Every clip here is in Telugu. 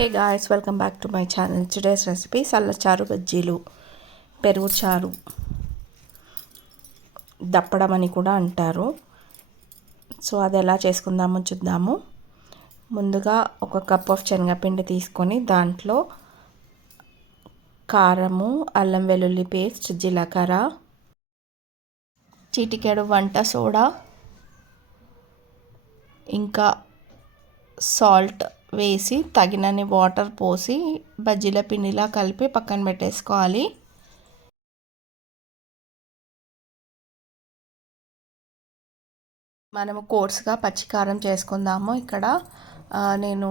Hey guys, welcome back to my channel. Today's recipe సల్ల చారు బజ్జీలు, పెరుగు చారు, దప్పడం అని కూడా అంటారు. సో అది ఎలా చేసుకుందామో చూద్దాము. ముందుగా ఒక కప్ ఆఫ్ శనగపిండి తీసుకొని దాంట్లో కారము, అల్లం వెల్లుల్లి పేస్ట్, జీలకర్ర, చిటికెడు వంట సోడా, ఇంకా సాల్ట్ వేసి తగినన్ని వాటర్ పోసి బజ్జీల పిండిలా కలిపి పక్కన పెట్టేసుకోవాలి. మనము కోర్స్గా పచ్చికారం చేసుకుందాము. ఇక్కడ నేను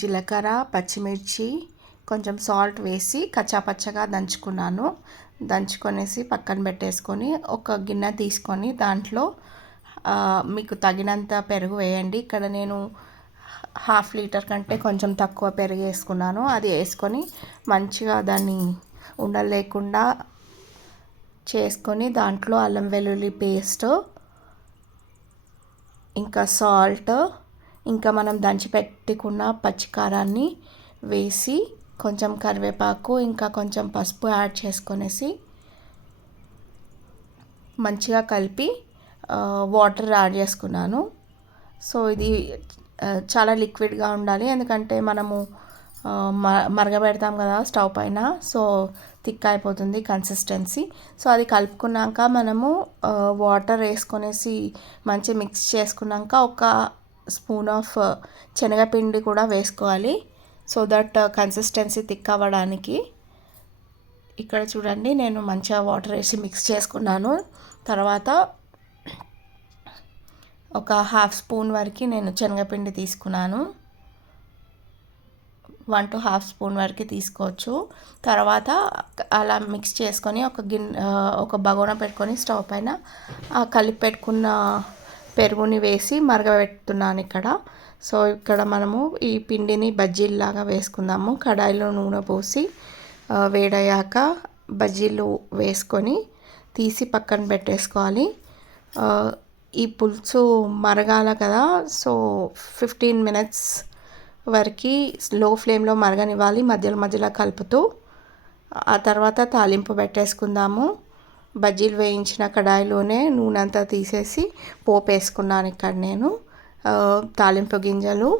జీలకర్ర, పచ్చిమిర్చి, కొంచెం సాల్ట్ వేసి కచ్చాపచ్చగా దంచుకొనేసి పక్కన పెట్టేసుకొని ఒక గిన్నె తీసుకొని దాంట్లో మీకు తగినంత పెరుగు వేయండి. ఇక్కడ నేను 1/2 లీటర్ కంటే కొంచెం తక్కువ పెరుగు వేసుకున్నాను. అది వేసుకొని మంచిగా దాన్ని ఉండలేకుండా చేసుకొని దాంట్లో అల్లం వెల్లుల్లి పేస్ట్, ఇంకా సాల్ట్, ఇంకా మనం దంచి పెట్టుకున్న పచ్చికారాన్ని వేసి కొంచెం కరివేపాకు, ఇంకా కొంచెం పసుపు యాడ్ చేసుకొనేసి మంచిగా కలిపి వాటర్ యాడ్ చేసుకున్నాను. సో ఇది చాలా లిక్విడ్గా ఉండాలి, ఎందుకంటే మనము మరగబెడతాం కదా స్టవ్ పైన. సో థిక్ అయిపోతుంది కన్సిస్టెన్సీ. సో అది కలుపుకున్నాక మనము వాటర్ వేసుకొనేసి మంచి మిక్స్ చేసుకున్నాక ఒక స్పూన్ ఆఫ్ శనగపిండి కూడా వేసుకోవాలి, సో దట్ కన్సిస్టెన్సీ థిక్ అవ్వడానికి. ఇక్కడ చూడండి, నేను మంచిగా వాటర్ వేసి మిక్స్ చేసుకున్నాను. తర్వాత ఒక 1/2 స్పూన్ వరకు నేను శనగపిండి తీసుకున్నాను. 1 to 1/2 స్పూన్ వరకు తీసుకోవచ్చు. తర్వాత అలా మిక్స్ చేసుకొని ఒక బగోన పెట్టుకొని స్టవ్ పైన కలిపి పెట్టుకున్న పెరుగుని వేసి మరగబెడుతున్నాను ఇక్కడ. సో ఇక్కడ మనము ఈ పిండిని బజ్జీల్లాగా వేసుకుందాము. కడాయిలో నూనె పోసి వేడయ్యాక బజ్జీలు వేసుకొని తీసి పక్కన పెట్టేసుకోవాలి. ఈ పులుసు మరగాల కదా, సో 15 minutes వరకు లో ఫ్లేమ్లో మరగనివ్వాలి, మధ్యలో కలుపుతూ. ఆ తర్వాత తాలింపు పెట్టేసుకుందాము. బజ్జీలు వేయించిన కడాయిలోనే నూనె అంతా తీసేసి పోపు వేసుకున్నాను ఇక్కడ నేను. తాలింపు గింజలు,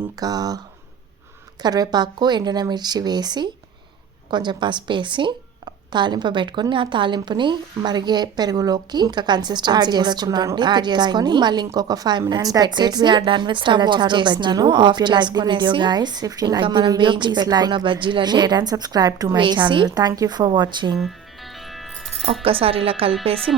ఇంకా కరివేపాకు, ఎండినమిర్చి వేసి కొంచెం పసుపు వేసి తాలింపు పెట్టుకొని ఆ తాలింపుని మరిగే పెరుగులోకి ఇంకా కన్సిస్టెన్సీ యాడ్ చేసుకొని మళ్ళీ ఇంకొక 5 minutes పెట్టేసి స్టవ్ ఆఫ్ చేస్తున్నాను. ఆఫ్ చేసుకునేసి ఇంకా మనం వేయించి పెట్టుకున్న బజ్జీలని share and subscribe to my channel. Thank you for watching. ఒక్కసారి ఇలా కలిపేసి